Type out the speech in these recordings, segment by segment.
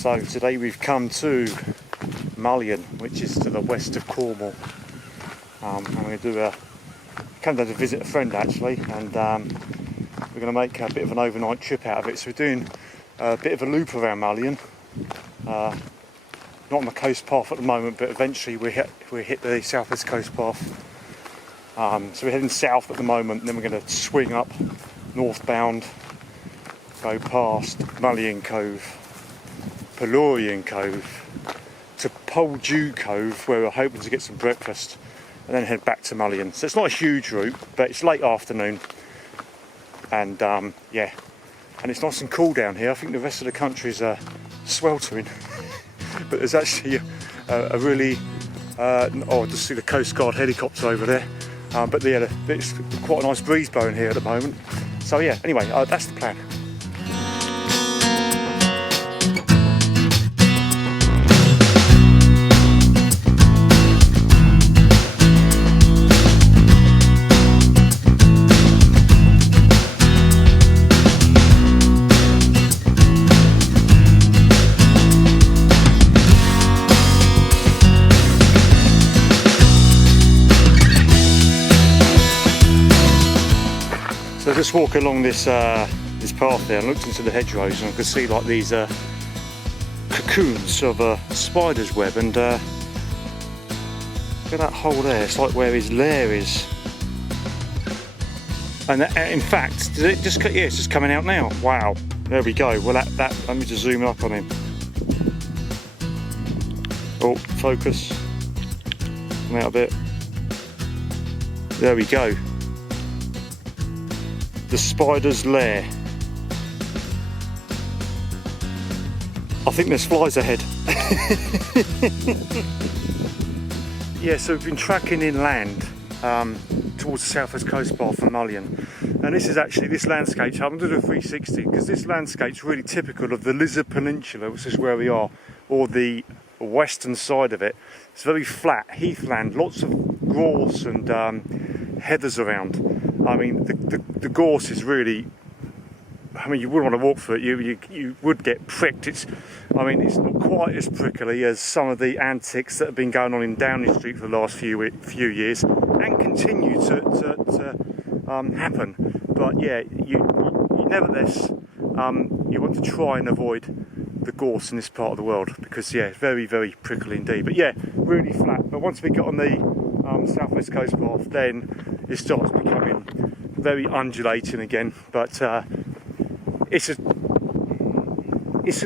So today we've come to Mullion, which is to the west of Cornwall. I'm going to come down to visit a friend actually, and we're going to make a bit of an overnight trip out of it. So we're doing a bit of a loop around Mullion. Not on the coast path at the moment, but eventually we hit the southwest coast path. So we're heading south at the moment, and then we're going to swing up northbound, go past Mullion Cove, Mullion Cove, to Poldhu Cove, where we're hoping to get some breakfast, and then head back to Mullion. So it's not a huge route, but it's late afternoon, and yeah, and it's nice and cool down here. I think the rest of the country's sweltering, but there's actually a really I just see the Coast Guard helicopter over there, but yeah, it's quite a nice breeze blowing here at the moment. So yeah, anyway, that's the plan. So just walk along this this path there and looked into the hedgerows, and I could see like these cocoons of a spider's web, and look at that hole there. It's like where his lair is. And in fact, did it just? Yeah, it's just coming out now. Wow, there we go. Well, that let me just zoom up on him. Oh, focus. Come out a bit. There we go. The spider's lair. I think there's flies ahead. Yeah, so we've been tracking inland towards the southwest coast path from Mullion, and this landscape, I'm going to do a 360 because this landscape's really typical of the Lizard Peninsula, which is where we are, or the western side of it. It's very flat heathland, lots of gorse and heathers around. I mean, the gorse is really, I mean, you wouldn't want to walk through it, you would get pricked. It's not quite as prickly as some of the antics that have been going on in Downing Street for the last few years, and continue to happen. But yeah, you nevertheless, you want to try and avoid the gorse in this part of the world, because yeah, it's very, very prickly indeed. But yeah, really flat. But once we get on the southwest coast path, then it starts becoming very undulating again. But it's a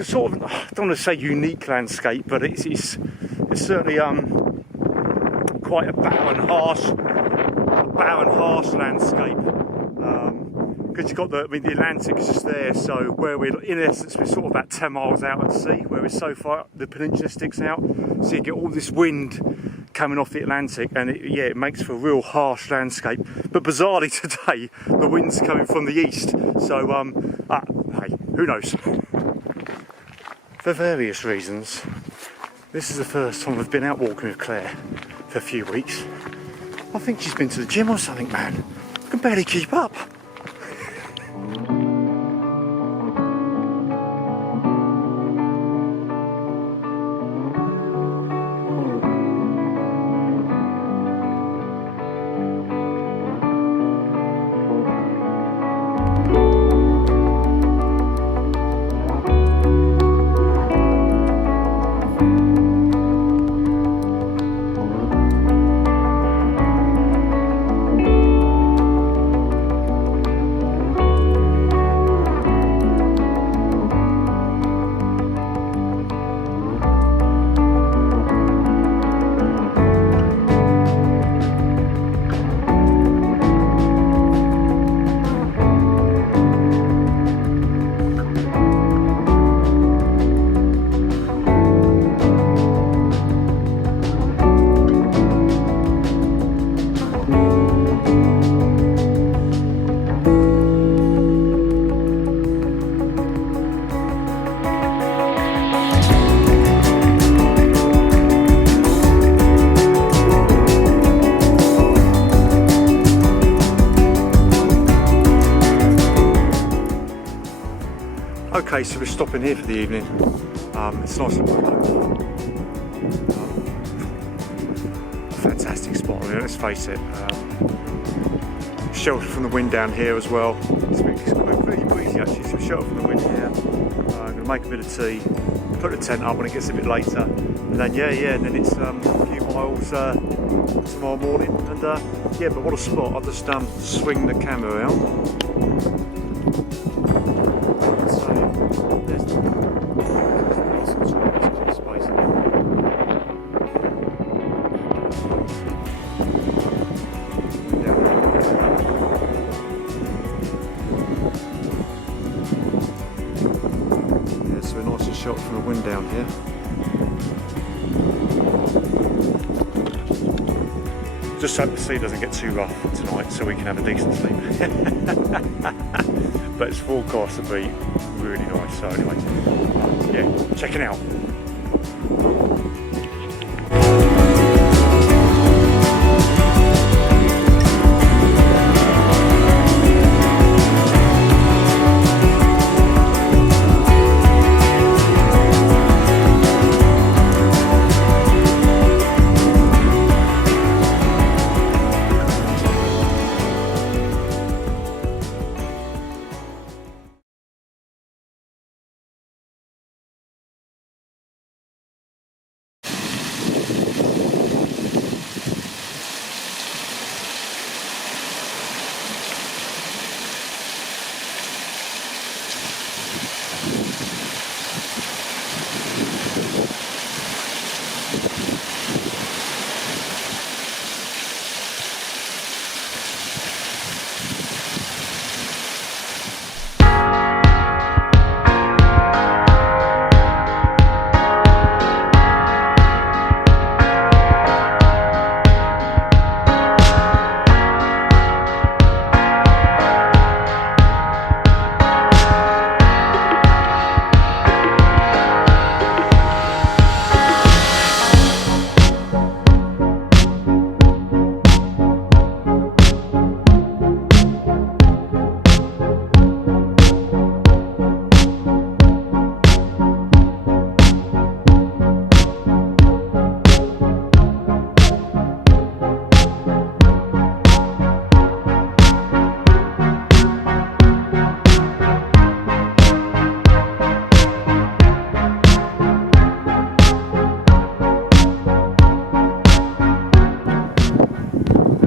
sort of, I don't want to say unique landscape, but it's certainly quite a barren, harsh landscape. Because you've got the Atlantic is just there, so where we're sort of about 10 miles out at sea, where we're so far the peninsula sticks out, so you get all this wind coming off the Atlantic, and it makes for a real harsh landscape. But bizarrely today, the wind's coming from the east, so hey, who knows? For various reasons, this is the first time I've been out walking with Claire for a few weeks. I think she's been to the gym or something, man. I can barely keep up. Okay, so we're stopping here for the evening. It's a nice little photo. Fantastic spot. I mean, let's face it. Shelter from the wind down here as well. It's really breezy actually, so shelter from the wind here. I'm going to make a bit of tea, put the tent up when it gets a bit later, and then and then it's a few miles tomorrow morning. And yeah, but what a spot! I'll just swing the camera around. So there's space. So a nice shot from the wind down here. Just hope the sea doesn't get too rough tonight so we can have a decent sleep. But it's forecast to be really nice, so anyway, yeah, checking out.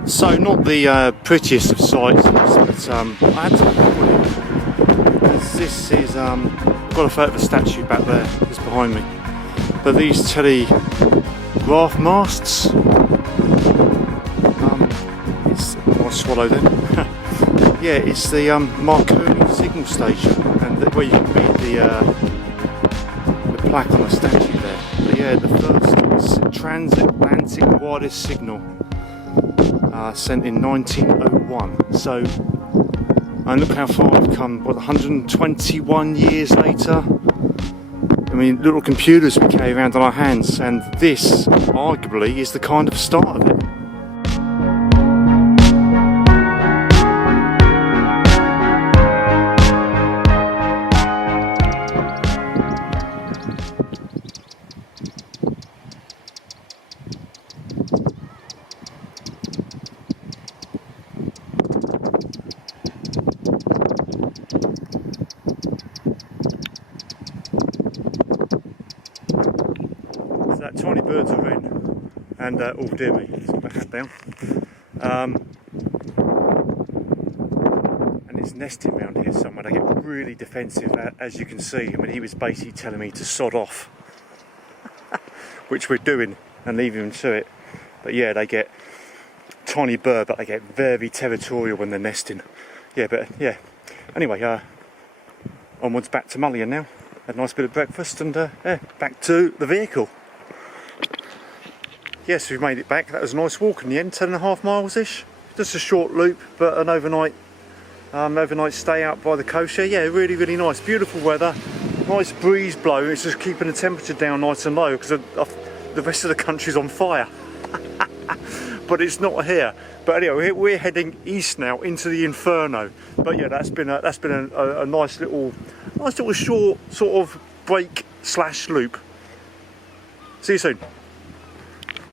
So not the prettiest of sights, but I had to record it because this is got a photo of a statue back there just behind me. But these telegraph masts, it's I swallowed it. Yeah, it's the Marconi signal station, and where you can read the plaque on the statue there. But yeah, the first transatlantic wireless signal. Sent in 1901. So, and look how far we've come. What, 121 years later? I mean, little computers we carry around on our hands, and this, arguably, is the kind of start of it. Tiny birds are in, and oh dear me, let's put my hat down. And it's nesting around here somewhere. They get really defensive, as you can see. I mean, he was basically telling me to sod off, which we're doing and leaving him to it. But yeah, they get tiny bird, but they get very territorial when they're nesting. Yeah, but yeah. Anyway, onwards back to Mullion now. Had a nice bit of breakfast, and yeah, back to the vehicle. Yes, we've made it back. That was a nice walk in the end, 10.5 miles-ish. Just a short loop, but an overnight stay out by the coast. Yeah, really, really nice. Beautiful weather, nice breeze blowing. It's just keeping the temperature down nice and low because the rest of the country's on fire. But it's not here. But anyway, we're heading east now into the inferno. But yeah, that's been a nice little short sort of break slash loop. See you soon.